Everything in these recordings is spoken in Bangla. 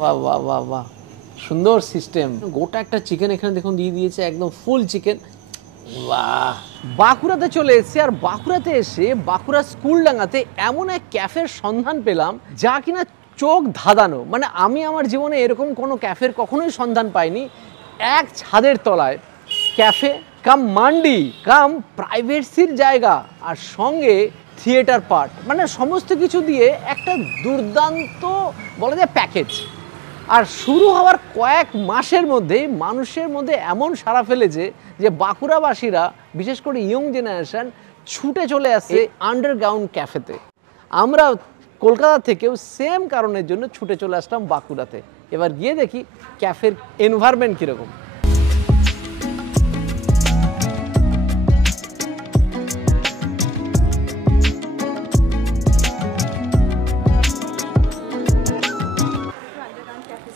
বাহ বাহ বাহ বাহ, সুন্দর সিস্টেম। গোটা একটা চিকেন এখানে দেখুন দিয়ে দিয়েছে, একদম ফুল চিকেন। বাহ। বাঁকুড়াতে চলে এসেছি, আর বাঁকুড়াতে এসে বাঁকুড়া স্কুলডাঙ্গাতে এমন এক ক্যাফের সন্ধান পেলাম যা কিনা চোখ ধাঁধানো। মানে আমি আমার জীবনে এরকম কোনো ক্যাফের কখনোই সন্ধান পাইনি। এক ছাদের তলায় ক্যাফে কাম মান্ডি কাম প্রাইভেটসির জায়গা, আর সঙ্গে থিয়েটার পার্ট, মানে সমস্ত কিছু দিয়ে একটা দুর্দান্ত বলা যায় প্যাকেজ। আর শুরু হওয়ার কয়েক মাসের মধ্যেই মানুষের মধ্যে এমন সাড়া ফেলেছে যে বাঁকুড়াবাসীরা, বিশেষ করে ইয়ং জেনারেশন, ছুটে চলে আসে আন্ডারগ্রাউন্ড ক্যাফেতে। আমরা কলকাতা থেকেও সেম কারণের জন্য ছুটে চলে আসলাম বাঁকুড়াতে। এবার গিয়ে দেখি ক্যাফের এনভায়রনমেন্ট কীরকম।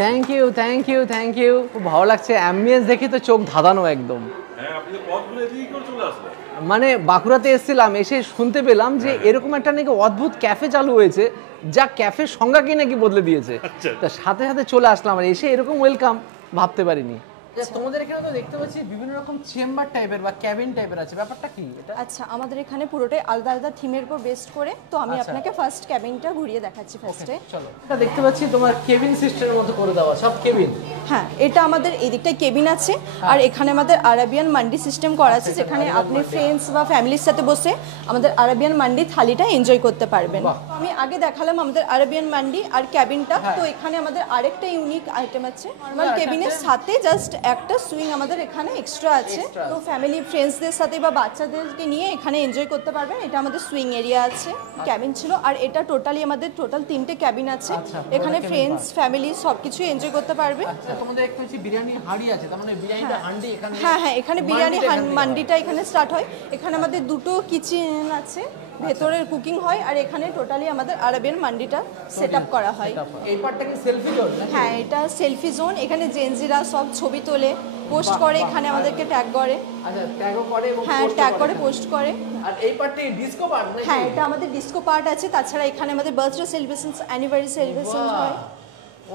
Thank you thank you thank you, খুব ভালো লাগছে। অ্যাম্বিয়েন্স দেখে তো চোখ ধাঁধানো একদম। মানে বাঁকুড়াতে এসেছিলাম, এসে শুনতে পেলাম যে এরকম একটা নাকি অদ্ভুত ক্যাফে চালু হয়েছে যা ক্যাফের সংজ্ঞাকে নাকি বদলে দিয়েছে। তা সাথে সাথে চলে আসলাম, আর এসে এরকম ওয়েলকাম ভাবতে পারিনি। তোমাদের এখানে তো দেখতে পাচ্ছি বিভিন্ন রকম চেম্বার টাইপের বা ক্যাবিন টাইপের আছে, ব্যাপারটা কি এটা? আচ্ছা, আমাদের এখানে পুরোটাই আলাদা আলাদা থিমের উপর বেস্ট করে, তো আমি আপনাকে ফার্স্ট ক্যাবিনটা ঘুরিয়ে দেখাচ্ছি ফার্স্টে। চলো, এটা দেখতে পাচ্ছি তোমার কেবিন সিস্টেমের মতো করে দেওয়া, সব কেবিন। হ্যাঁ, এটা আমাদের এই দিকটায় কেবিন আছে, আর এখানে আমাদের আরাবিয়ান মান্ডি সিস্টেম করা আছে, যেখানে আপনি ফ্রেন্ডস বা ফ্যামিলির সাথে বসে আমাদের আরাবিয়ান মান্ডি থালিটা এনজয় করতে পারবেন। আমি আগে দেখালাম আমাদের আরাবিয়ান মান্ডি আর ক্যাবিনটা, তো এখানে আমাদের আরেকটা ইউনিক আইটেম আছে। নর্মাল কেবিনের সাথে জাস্ট একটা সুইং আমাদের এখানে এক্সট্রা আছে, তো ফ্যামিলি ফ্রেন্ডসদের সাথে বা বাচ্চাদেরকে নিয়ে এখানে এনজয় করতে পারবেন। এটা আমাদের সুইং এরিয়া আছে, ক্যাবিন ছিল। আর এটা টোটালি আমাদের টোটাল 3টে ক্যাবিন আছে, এখানে ফ্রেন্ডস ফ্যামিলি সবকিছু এনজয় করতে পারবে। তোমাদের একটু বিরিয়ানি হাঁড়ি আছে, তার মানে বিরিয়ানিটা হাঁড়ি এখানে? হ্যাঁ হ্যাঁ, এখানে বিরিয়ানি মান্ডিটা এখানে স্টার্ট হয়। এখানে আমাদের দুটো কিচেন আছে, ভেতরের কুকিং হয়, আর এখানে টোটালি আমাদের আরাবিয়ান মান্ডিটা সেটআপ করা হয়। এই পার্টটা কি সেলফি জোন? হ্যাঁ, এটা সেলফি জোন। এখানে জেনজিরা সব ছবি তোলে, পোস্ট করে, এখানে আমাদেরকে ট্যাগ করে। আচ্ছা, ট্যাগও করে এবং হ্যাঁ, ট্যাগ করে, পোস্ট করে। আর এই পার্টটা ডিসকো পার্ট নাকি? হ্যাঁ, এটা আমাদের ডিসকো পার্ট আছে। তাছাড়া এখানে আমাদের বার্থডে সেলিব্রেশন, অ্যানিভার্সারি সেলিব্রেশন হয়।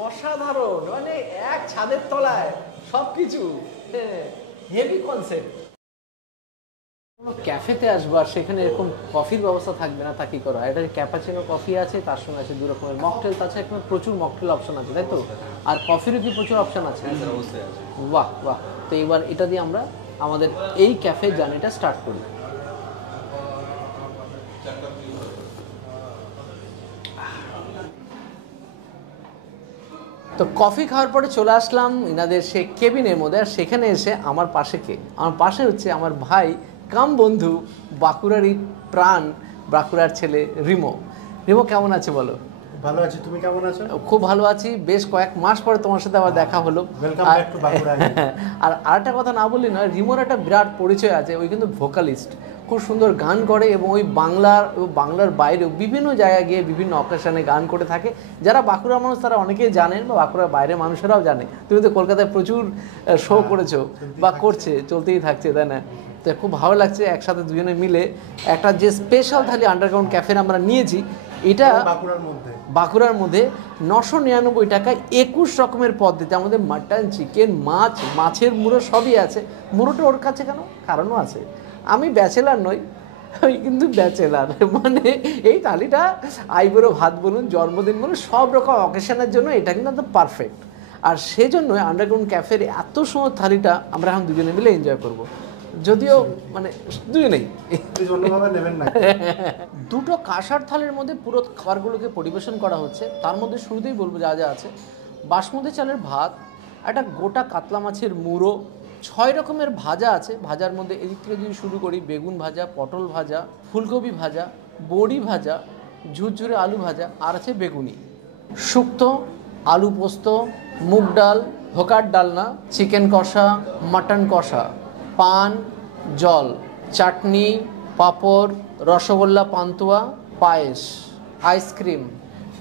অসাধারণ, মানে এক ছাদের তলায় সবকিছু, হেভি কনসেপ্ট। ক্যাফেতে আসবো আর সেখানে এরকম কফির ব্যবস্থা থাকবে না, তা কি করা? এটা ক্যাপাচিনো কফি আছে, তার সঙ্গে আছে 2 রকমের মকটেল, তাছাড়া এখানে প্রচুর মকটেল অপশন আছে, তাই তো? আর কফিরও কি প্রচুর অপশন আছে? অবশ্যই আছে। বাহ বাহ। তো এবার এটা দিয়ে আমরা আমাদের এই ক্যাফে জার্নিটা স্টার্ট করি। তো কফি খাওয়ার পরে চলে আসলাম ইনাদের সে কেবিনের মধ্যে, আর সেখানে এসে আমার পাশে কে? আমার পাশে হচ্ছে আমার ভাই কাম বন্ধু, বাঁকুড়ারই প্রাণ, বাঁকুড়ার ছেলে রিমো। রিমো কেমন আছে বলো? ভালো আছি, তুমি কেমন আছো? খুব ভালো আছি, বেশ কয়েক মাস পরে তোমার সাথে আবার দেখা হলো। আর আরেকটা কথা না বললি নয়, রিমোর একটা বিরাট পরিচয় আছে, ওই কিন্তু ভোকালিস্ট, খুব সুন্দর গান করে, এবং ওই বাংলার বাইরেও বিভিন্ন জায়গায় গিয়ে বিভিন্ন অকেশনে গান করে থাকে। যারা বাঁকুড়ার মানুষ তারা অনেকেই জানেন, বা বাঁকুড়ার বাইরের মানুষেরাও জানে। তুমি তো কলকাতায় প্রচুর শো করেছো বা করছে, চলতেই থাকছে, তাই না? তো খুব ভালো লাগছে একসাথে দুজনে মিলে একটা যে স্পেশাল থালি আন্ডারগ্রাউন্ড ক্যাফে আমরা নিয়েছি। এটা বাঁকুড়ার মধ্যে 999 টাকায় 21 রকমের পদ্ধতি, আমাদের মাটন, চিকেন, মাছের মুড়ো সবই আছে। মুড়োটা ওর কাছে কেন? কারণও আছে, আমি ব্যাচেলার নই, আমি কিন্তু ব্যাচেলার, মানে এই থালিটা আইবুড়ো ভাত বলুন, জন্মদিন বলুন, সব রকম অকেশনের জন্য এটা কিন্তু একদম পারফেক্ট। আর সেজন্য আন্ডারগ্রাউন্ড ক্যাফের এত সুন্দর থালিটা আমরা এখন দুজনে মিলে এনজয় করব। যদিও মানে দুজনেই নেবেন না। 2টো কাঁসার থালের মধ্যে পুরো খাবারগুলোকে পরিবেশন করা হচ্ছে। তার মধ্যে শুরুতেই বলবো যা যা আছে: বাসমতি চালের ভাত, একটা গোটা কাতলা মাছের মুড়ো, 6 রকমের ভাজা আছে। ভাজার মধ্যে এদিক থেকে যদি শুরু করি, বেগুন ভাজা, পটল ভাজা, ফুলকপি ভাজা, বড়ি ভাজা, ঝুরঝুরে আলু ভাজা, আর আছে বেগুনি, শুক্তো, আলু পোস্ত, মুগ ডাল, হোকার ডালনা, চিকেন কষা, মাটন কষা, পান, জল, চাটনি, পাঁপড়, রসগোল্লা, পান্তুয়া, পায়েস, আইসক্রিম।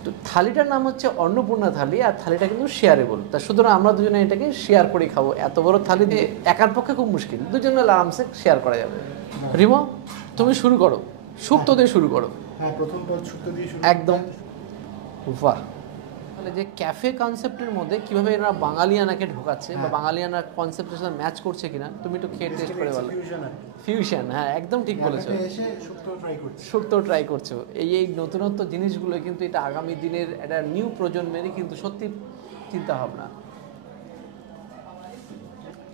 তো থালিটার নাম হচ্ছে অন্নপূর্ণা থালি, আর থালিটা কিন্তু শেয়ারেবল। তা সুতরাং আমরা দুজনে এটাকে শেয়ার করে খাবো। এত বড় থালি দিয়ে একার পক্ষে খুব মুশকিল, দুজনে আরামসে শেয়ার করা যাবে। রিমো, তুমি শুরু করো, শুক্তো দিয়ে শুরু করো। হ্যাঁ, প্রথম শুক্তো দিয়ে শুরু। একদম। বাহ, তাহলে যে ক্যাফে কনসেপ্টের মধ্যে কিভাবে এরা বাঙালিয়ানাকে ঢোকাচ্ছে বা বাঙালিয়ানা কনসেপ্টের সাথে ম্যাচ করছে কিনা তুমি একটু খেয়ে টেস্ট করে বলো। ফিউশন, হ্যাঁ একদম ঠিক বলেছো। এসে শুক্তো ট্রাই করছি। শুক্তো ট্রাই করছো, এই নতুনত্ব জিনিসগুলো কিন্তু এটা আগামী দিনের একটা নিউ প্রজন্মেরই কিন্তু সত্যি চিন্তা ভাবনা।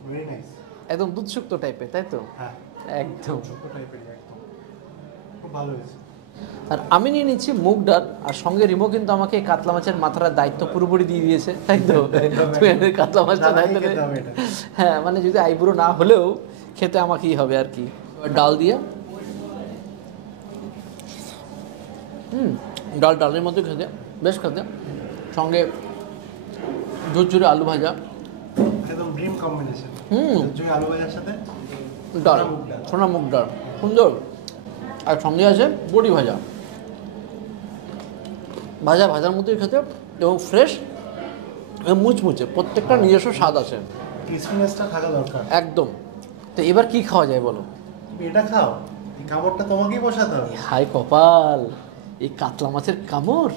Very nice. একদম দুধ শুক্তো টাইপের, তাই তো? হ্যাঁ একদম। শুক্তো টাইপের একদম খুব ভালো হয়েছে। আর আমি নিয়ে নিচ্ছি মুগ ডাল, আর সঙ্গে রিমো কিন্তু আমাকে এই কাতলা মাছের মাথার দায়িত্ব পুরোপুরি দিয়ে দিয়েছে, তাই তো? তুমি আমাদের কাতলা মাছটা দায়িত্ব খেতে হবে এটা। হ্যাঁ, মানে যদি আইবুড়ো না হলেও খেতে আমাকেই হবে আর কি। ডাল দিয়ে ডালের মধ্যে খেতে বেশ খেতে, সঙ্গে ঝুরঝুরে আলু ভাজা, একদম ড্রিম কম্বিনেশন। জয় আলু ভাজার সাথে ডাল, মুগ ডাল। সোনা মুগ ডাল, সুন্দর। আর সঙ্গে আছে বড়ি ভাজা, ভাজার মধ্যেই খেতে এবং ফ্রেশ এবং মুচমুচে, প্রত্যেকটা নিজস্ব স্বাদ আছে, ক্রিসপিনেসটা থাকা দরকার একদম। তো এবার কি খাওয়া যায় বলো? তুমি এটা খাও, এই কামড়টা তোমাকেই বসাতে হবে। হাই কপাল, এই কাতলা মাছের কামড়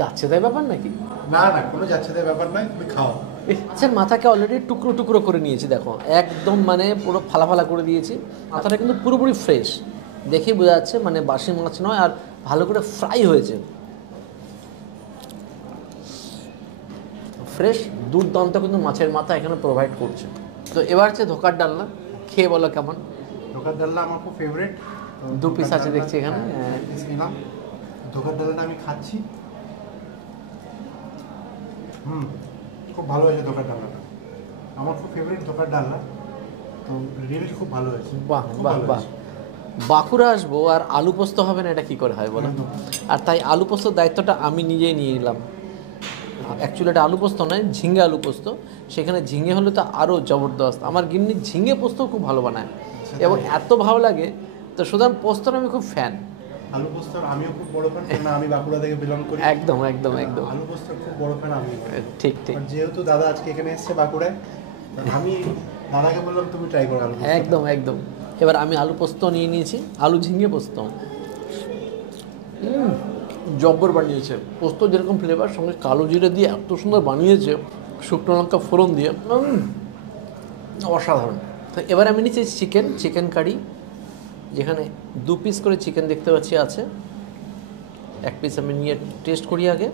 যাচ্ছে তাই ব্যাপার নাকি? না না, কোনো যাচ্ছে তাই ব্যাপার নয়, তুমি খাও। মাছের মাথাকে অলরেডি টুকরো টুকরো করে নিয়েছি, দেখো একদম মানে পুরো ফালা ফালা করে দিয়েছি। মাথাটা কিন্তু পুরোপুরি ফ্রেশ, দেখেই বোঝা যাচ্ছে মানে বাসি মাছ নয়, আর ভালো করে ফ্রাই হয়েছে, ফ্রেশ দুর্দান্ত কিন্তু মাছের মাথা এখানে প্রোভাইড করছে। তো এবার হচ্ছে ধোকার ডালনা, খেয়ে বলো কেমন? ধোকার ডালনা আমার খুব ফেভারিট। দু পিস আছে দেখছি এখানে। নিলাম ধোকার ডালনা, আমি খাচ্ছি। খুব ভালো হয়েছে ধোকার ডালনাটা, আমার খুব ফেভারিট ধোকার ডালনা, তো রিয়েলি খুব ভালো হয়েছে। বাহ খুব বাহ ভালো বাহ। হয়েছে। বাঁকুড়া আসবো আর আলু পোস্ত হবে না, এটা কি করে হয় বলো? আর তাই আলু পোস্তর দায়িত্বটা আমি নিজেই নিয়ে নিলাম। অ্যাকচুয়ালি এটা আলু পোস্ত নয়, ঝিঙে আলু পোস্ত। সেখানে ঝিঙে হলে তো আরও জবরদস্ত। আমার গিন্নি ঝিঙে পোস্ত খুব ভালো বানায় এবং এত ভালো লাগে, তো সুতরাং পোস্তর আমি খুব ফ্যান। আলু পোস্তর আমিও খুব বড় ফ্যান, কারণ আমি বাঁকুড়া থেকে বিলং করি। একদম একদম একদম আলু পোস্তর খুব বড় ফ্যান আমি। ঠিক ঠিক, যেহেতু দাদা আজকে এখানে এসেছে বাঁকুড়ায়, তো আমি দাদাকে বললাম তুমি ট্রাই করো আলু পোস্ত। একদম একদম। এবার আমি আলু পোস্ত নিয়ে নিয়েছি, আলু ঝিঙে পোস্ত। জব্বর বানিয়েছে পোস্ত, যেরকম ফ্লেভার, সঙ্গে কালো জিরে দিয়ে এত সুন্দর বানিয়েছে, শুকনো লঙ্কা ফোড়ন দিয়ে, অসাধারণ। তো এবার আমি নিচ্ছি চিকেন কারি, যেখানে 2 পিস করে চিকেন দেখতে পাচ্ছি আছে। 1 পিস আমি নিয়ে টেস্ট করি আগে।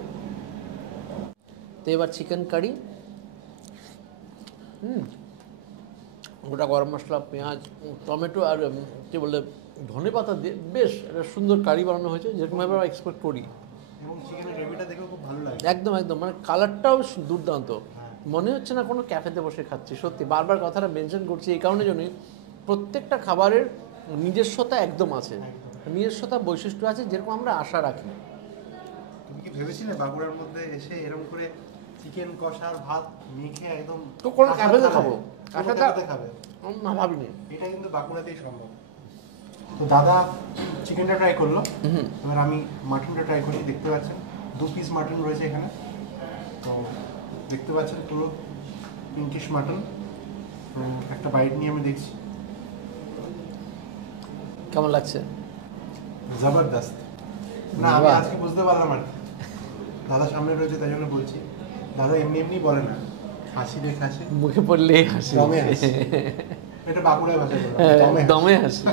তো এবার চিকেন কারি, গোটা গরম মশলা, পেঁয়াজ, টমেটো আর কী বলে ধনেপাতা দিয়ে বেশ একটা সুন্দর কারি বানানো হয়েছে, যেরকমভাবে আমরা এক্সপেক্ট করি। এবং চিকেনের গ্রেভিটা দেখেও খুব ভালো লাগে। একদম একদম, মানে কালারটাও দুর্দান্ত, মনে হচ্ছে না কোনো ক্যাফেতে বসে খাচ্ছি। সত্যি বারবার কথাটা মেনশন করছি এই কারণে জন্যই, প্রত্যেকটা খাবারের নিজস্বতা একদম আছে, নিজস্বতা বৈশিষ্ট্য আছে, যেরকম আমরা আশা রাখি। তুমি কি ভেবেছিলে বাঁকুড়ার মধ্যে এসে এরকম করে চিকেন কষা আর ভাত মেখে একদম তো কোনো ক্যাফেতে খাবো? ক্যাফেতে খাবে? না, ভাবিনি। এটা কিন্তু বাঁকুড়াতেই সম্ভব। তো দাদা চিকেনটা ট্রাই করলো, এবার আমি মাটনটা ট্রাই করি। দেখতে পাচ্ছেন 2 পিস মাটন রয়েছে এখানে, তো দেখতে পাচ্ছেন পুরো পিঙ্কিশ মাটন। তো একটা বাইট নিয়ে আমি দেখছি কেমন লাগছে? জবরদস্ত। না আমি আজকে বুঝতে পারলাম আর কি, দাদা সামনে রয়েছে তাই জন্য বলছি। দাদা এমনি এমনি বলে না, হাসি দেখে হাসি, মুখে পড়লেই হাসি, দমে হাসি। এটা বাঁকুড়ায় ভাষায় বলে, দমে হাসি।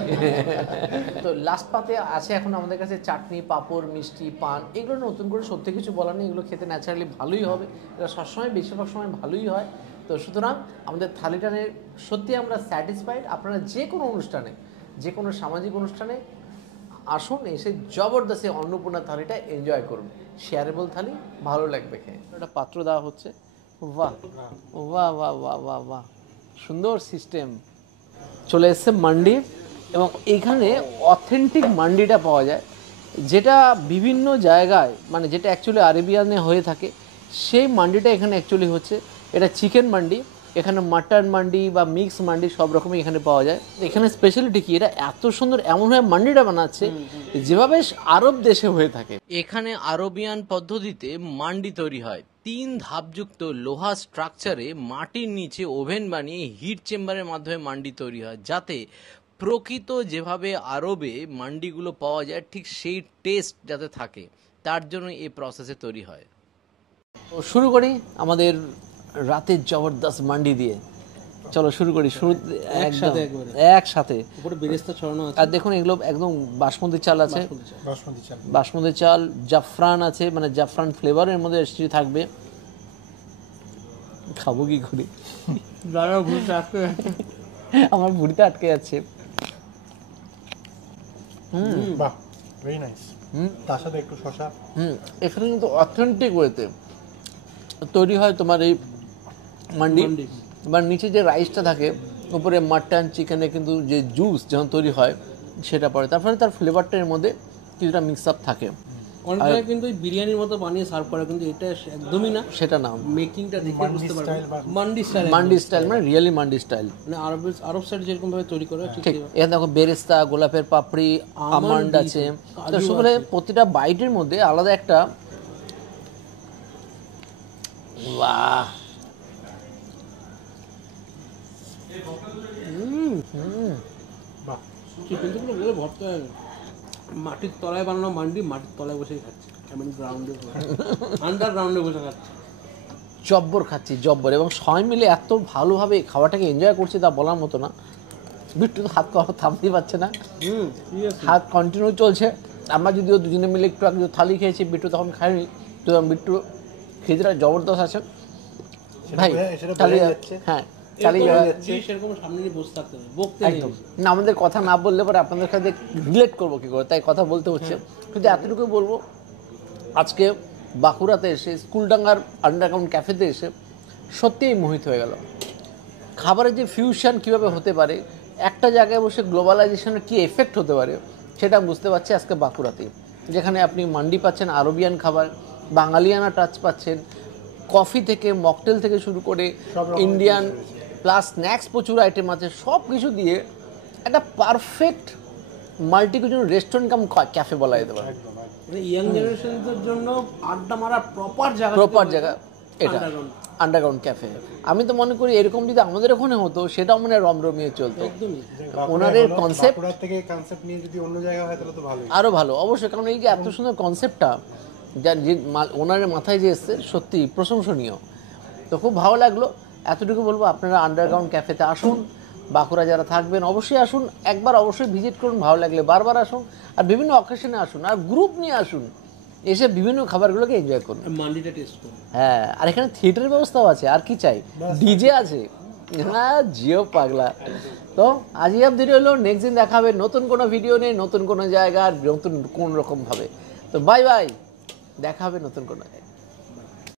তো লাস্ট পাতে আছে এখন আমাদের কাছে চাটনি, পাঁপড়, মিষ্টি, পান। এগুলো নতুন করে সত্যি কিছু বলার নেই, এগুলো খেতে ন্যাচারালি ভালোই হবে, এটা সবসময় বেশিরভাগ সময় ভালোই হয়। তো সুতরাং আমাদের থালিটানে সত্যি আমরা স্যাটিসফাইড। আপনারা যে কোনো অনুষ্ঠানে, যে কোনো সামাজিক অনুষ্ঠানে আসুন, এসে জবরদস্ত অন্নপূর্ণা থালিটা এনজয় করুন। শেয়ারেবল থালি, ভালো লাগবে খেয়ে। একটা পাত্র দেওয়া হচ্ছে, বাহ বাহ বাহ বাহ বাহ বাহ, সুন্দর সিস্টেম। চলে এসছে মান্ডি, এবং এখানে অথেন্টিক মান্ডিটা পাওয়া যায়, যেটা বিভিন্ন জায়গায় মানে যেটা অ্যাকচুয়ালি আরেবিয়ানে হয়ে থাকে, সেই মান্ডিটা এখানে অ্যাকচুয়ালি হচ্ছে। এটা চিকেন মান্ডি, এখানে মাটন মান্ডি বা মিক্স মান্ডি সব রকমই এখানে পাওয়া যায়। এখানে স্পেশালিটি কি, এরা এত সুন্দর এমনভাবে মান্ডিটা বানাচ্ছে যেভাবে আরব দেশে হয়ে থাকে। এখানে আরবিয়ান পদ্ধতিতে মান্ডি তৈরি হয়। 3 ধাপযুক্ত লোহা স্ট্রাকচারে মাটির নিচে ওভেন বানিয়ে হিট চেম্বারের মাধ্যমে মান্ডি তৈরি হয়, যাতে প্রকৃত যেভাবে আরবে মান্ডিগুলো পাওয়া যায় ঠিক সেই টেস্ট যাতে থাকে, তার জন্য এই প্রসেসে তৈরি হয়। তো শুরু করি আমাদের রাতের জবরদস্ত মান্ডি দিয়ে। চলো শুরু করি। শুরু একসাথে একসাথে উপরে বেরেস্তা ছড়ানো আছে। আর দেখুন এগুলো একদম বাসমতি চাল আছে, বাসমতি চাল, বাসমতি চাল, জাফরান আছে, মানে জাফরান ফ্লেভারের মধ্যে এসে থাকবে। খাবো কি করে, আমার ভুঁড়িতে আটকে যাচ্ছে। বাহ, ভেরি নাইস। তার সাথে একটু শসা। এখানে কিন্তু অথেন্টিক ওয়েতে তৈরি হয় তোমার এই মান্ডি। এবার নিচে যে রাইসটা থাকে, উপরে মাটন চিকেনে কিন্তু যে জুস যখন তৈরি হয় সেটা পড়ে, তারপরে তার ফ্লেভারটা এর মধ্যে কিছুটা মিক্স আপ থাকে। অনেক জায়গায় কিন্তু বিরিয়ানির মতো বানিয়ে সার্ভ করে, কিন্তু এটা একদমই না। সেটা না, মেকিংটা দেখে বুঝতে পারবেন মান্ডি স্টাইল। মান্ডি স্টাইল মানে রিয়েলি মান্ডি স্টাইল, মানে আরব সাইড যেরকম ভাবে তৈরি করে ঠিক। এখানে দেখো বেরেস্তা, গোলাপের পাপড়ি, আমন্ড আছে। তো সেগুলো প্রতিটা বাইটের মধ্যে আলাদা একটা বাহ। চিকেনগুলো বলে ভর্তা মাটির তলায় বানানো মান্ডি, মাটির তলায় বসেই খাচ্ছে, এমন গ্রাউন্ডে আন্ডারগ্রাউন্ডে বসে খাচ্ছে, জব্বর খাচ্ছি জব্বর। এবং সবাই মিলে এত ভালোভাবে খাওয়াটাকে এনজয় করছে তা বলার মতো না। বিট্টু তো হাত থামতেই পারছে না, হাত কন্টিনিউ চলছে। আমরা যদিও দুজনে মিলে একটু আগে থালি খেয়েছি, বিট্টু তখন খায়নি। তো বিট্টু খিদরা জবরদস্ত আছে ভাই। চালিয়ে হ্যাঁ চালিয়ে সেরকম সামনে নিয়ে বসে থাকতে হবে, বকতে একদম না। আমাদের কথা না বললে পরে আপনাদের সাথে রিলেট করবো কী করে, তাই কথা বলতে হচ্ছে। কিন্তু এতটুকু বলবো, আজকে বাঁকুড়াতে এসে স্কুলডাঙ্গার আন্ডারগ্রাউন্ড ক্যাফেতে এসে সত্যিই মোহিত হয়ে গেল। খাবারের যে ফিউশন কীভাবে হতে পারে, একটা জায়গায় বসে গ্লোবালাইজেশনের কী এফেক্ট হতে পারে সেটা বুঝতে পারছি আজকে বাঁকুড়াতে, যেখানে আপনি মান্ডি পাচ্ছেন, আরবিয়ান খাবার, বাঙালিয়ানা টাচ পাচ্ছেন, কফি থেকে মকটেল থেকে শুরু করে ইন্ডিয়ান প্লাস স্ন্যাক্স প্রচুর আইটেম আছে। সব কিছু দিয়ে একটা পারফেক্ট মাল্টিকুজিন রেস্টুরেন্ট কাম ক্যাফে বলা যেতে পারে। মানে ইয়াং জেনারেশনদের জন্য আড্ডা মারার প্রপার জায়গা এটা আন্ডারগ্রাউন্ড ক্যাফে। আমি তো মনে করি এরকম যদি আমাদের ওখানে হতো সেটাও মানে রমরমিয়ে চলতো। ওনাদের কনসেপ্ট থেকে কনসেপ্ট নিয়ে যদি অন্য জায়গায় হয় তাহলে তো ভালো, আরও ভালো অবশ্যই। কারণ এই যে এত সুন্দর কনসেপ্টটা যার যে ওনারের মাথায় যে এসছে সত্যি প্রশংসনীয়। তো খুব ভালো লাগলো। এতটুকু বলবো, আপনারা আন্ডারগ্রাউন্ড ক্যাফেতে আসুন, বাঁকুড়া যারা থাকবেন অবশ্যই আসুন, একবার অবশ্যই ভিজিট করুন, ভালো লাগলে বারবার আসুন, আর বিভিন্ন অকেশনে আসুন, আর গ্রুপ নিয়ে আসুন, এসে বিভিন্ন খাবারগুলোকে এনজয় করুন, মান্ডিটা টেস্ট করুন। হ্যাঁ, আর এখানে থিয়েটারের ব্যবস্থাও আছে, আর কি চাই, ডিজে আছে। হ্যাঁ জিও পাগলা। তো আজই অবধি হলো, নেক্সট দিন দেখাবে নতুন কোনো ভিডিও নেই, নতুন কোনো জায়গা, আর নতুন কোন রকম ভাবে। তো বাই বাই, দেখা হবে নতুন কোনো